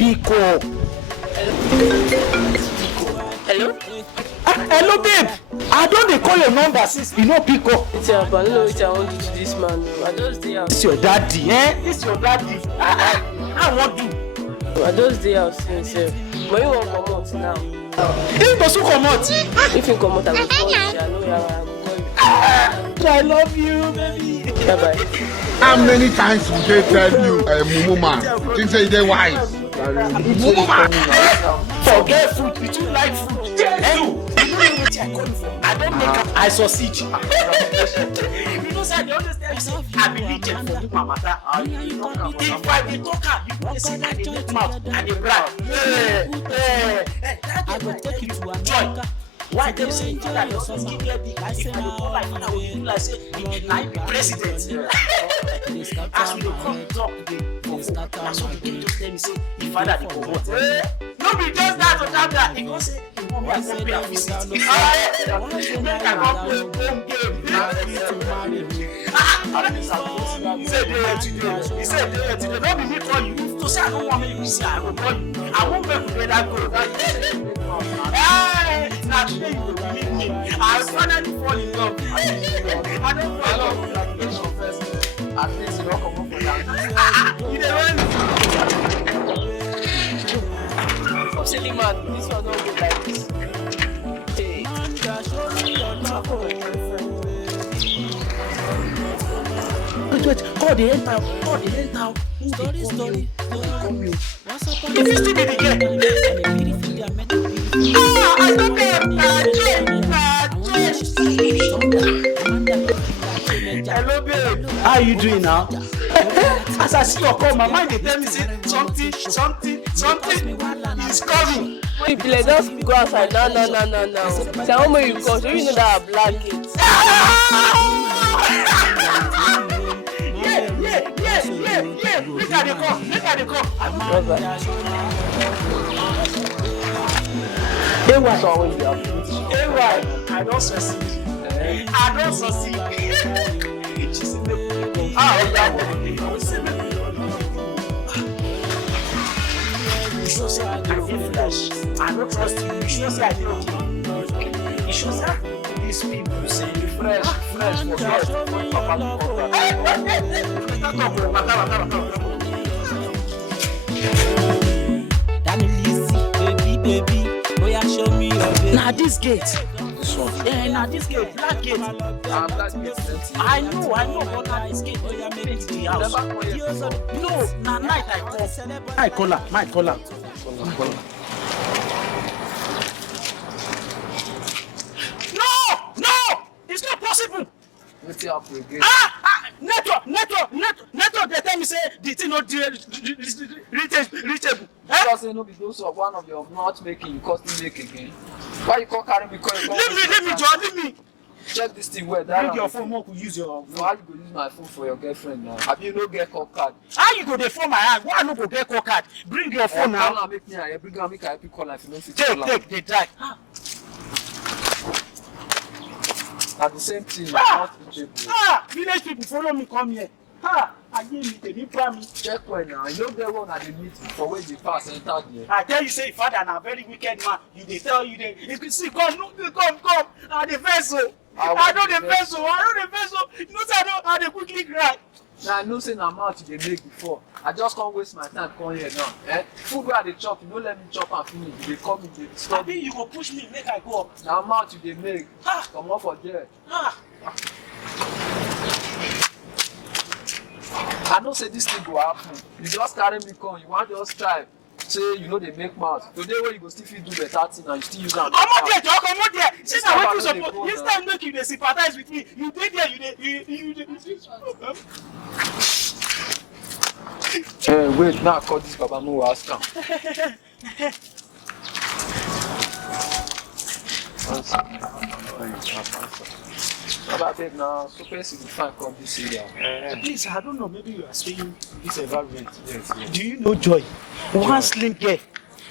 Pico. Hello? Hello, babe. I don't call your number since you know Pico. It's your but no, it's I want to do this man. I just stay out. This your daddy, eh? This your daddy. I want to. I just stay out since. But you won't come out now. If Bosu come out. If you come out, I will call you. I know you are. I love you, baby. Bye bye. How many times will they tell you, Mumu man? You say they wise. Mumu man. Forget food. You too like food. You. I don't make up. I sausage. Because I don't understand. I believe it for you, mama. If I be talker, you want to see I dey mouth and dey brag. I go take you to a joy. Why they say that your son give you a big? I say I go like I will do like say I be president. As we dey come talk today, that's what the just tell me say the father dey comot. No be just that to calm down. He go say he want me to pay a visit. Make I come play home game. He said today. He said today. Don't be me call you. To say I don't want me to see, I go call you. I won't make you better go. Hey, now today you will believe me. I finally fall in love. I don't fall in love. At least you don't come up for that. You don't know. Silly man, this one don't go like this. Hey. Wait, call the head now. Call the head now. Story. Come you. If you still be the I don't care. Hello, babe. How are you doing now? As I see your call, my mind they tell me say something is coming. If you just go outside, no. Say how much you cost? You know that I black it. Yeah. Look at the call. What's wrong with you? I don't succeed. She said, that you should say I did flash. I don't trust you. You should say I did okay. You should say these people say fresh for baby, boy, show me your baby. Now this gate. Now this gate, black gate. I know, but now this gate, boy, I made it to the house. No, now night I call. My caller. No, it's not possible. What's up again? Network. They tell me say the thing not reachable. Because you know be those of one of your not making you custom make again. Why you can't carry me? Leave me. Check this thing where bring your phone. More could use your. No, how you go use my phone for your girlfriend now? Have you no get call card? How you go dey phone my hand? Why no go get call card? Bring your phone now. Call make me here. Bring am make I help you call if you no fit call. Take the drive. At the same thing, not reachable. Village people follow me come here. I give me the new me. Check when now. You don't get one at the meeting for when they pass enter there. I tell you, say father na very wicked man. You dey tell you dey. You can see come. I the vessel. I know the vessel. You know say I dey quickly cry. Now I know say na mouth you dey make before. I just can't waste my time come here now. Food where I dey chop, you no let me chop and finish. You dey come in, dey disturb me. You go push me, make I go up. Na mouth you dey make. Come on for there. I know say this thing go happen. You just carry me come. You want just try. Say you know they make mouth. Today when you go still fit do better thing and you still use am. Come on there. Since I want to support, this time make you dey sympathize with me. You dey there, you dey. Wait, now I call this Baba Mo ask him. Baba babe, now so person will find come this area. Please, I don't know. Maybe you are staying this environment. Yes. Do you know Joy? One slim girl.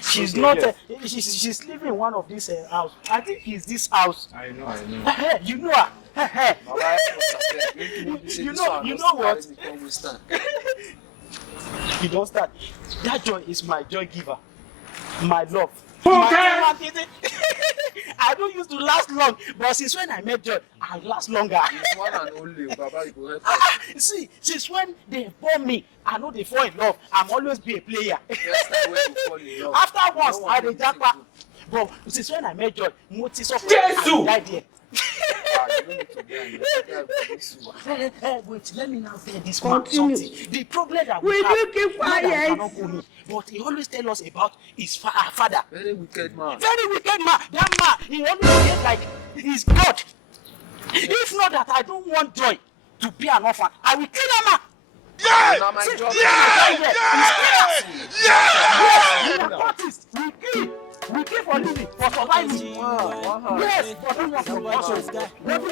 She's not. She's living in one of these house. I think it's this house. I know. You know her. Baba, you know what? You don't start. That joy is my joy giver. My love. Okay. I don't used to last long, but since when I met Joy, I last longer. It's one and only, Baba, you go help us. See, since when they born me, I know they fall in love. I'm always be a player. Yes, when you fall in love. After once, No I one dey will japa. think But since when I met Joy, Moti so Jesus! I died there. Ah, you don't need to be on your Wait, let me now say this man something. The problem that we Will have, you keep not that quiet? cannot go in, but he always tell us about his father. Very wicked man. Very wicked man. That man, he always behave like he's God. If not that I don't want Joy to be an orphan, I will kill that man. Now my job. We are artists. We kill for living, for surviving. Yes, but don't want to also. But the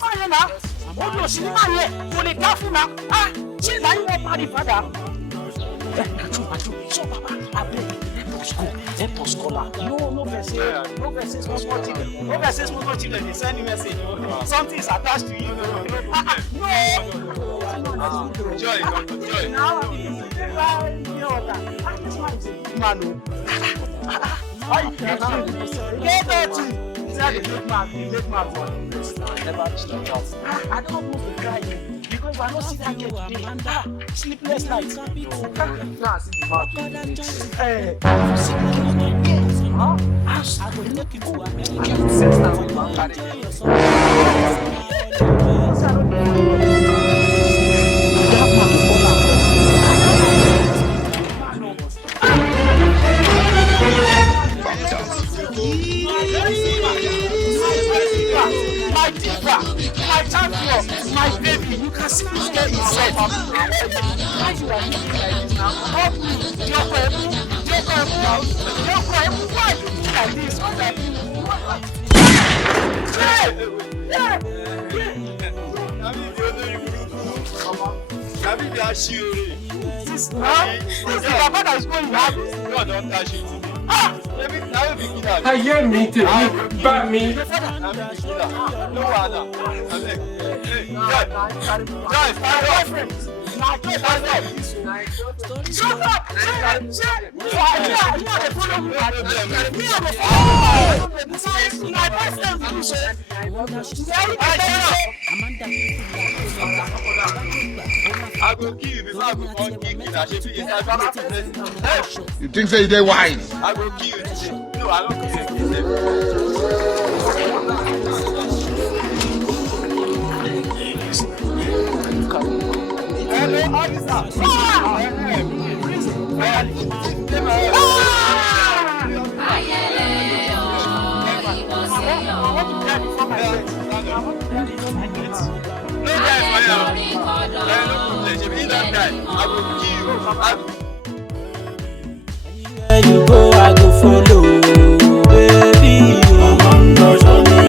man now. What do you see the man here? For the careful now. Ah, she's like you want the father. So Papa, I beg, help us call her. No verses, small children. No verses, small children. They send you message. Something is attached to you. No. Joy. Now this man is a big man. How you get dirty? Say the late man for never stop us. I don't want to cry because I don't see that girl today. Sleepless nights. Now I see the man. Hey. I will take you to America. My diva, my champion, my baby. You can see this girl inside. Why you are looking like this now? Help me. Why you look like this? This is the papa that is going to Ayé mi tèmi bá mi. Shut up! I go kill you before I go come kick you. You think say they wise? I go kill you today. No, I don't kill you. Hello, officer. Where you go, I go follow.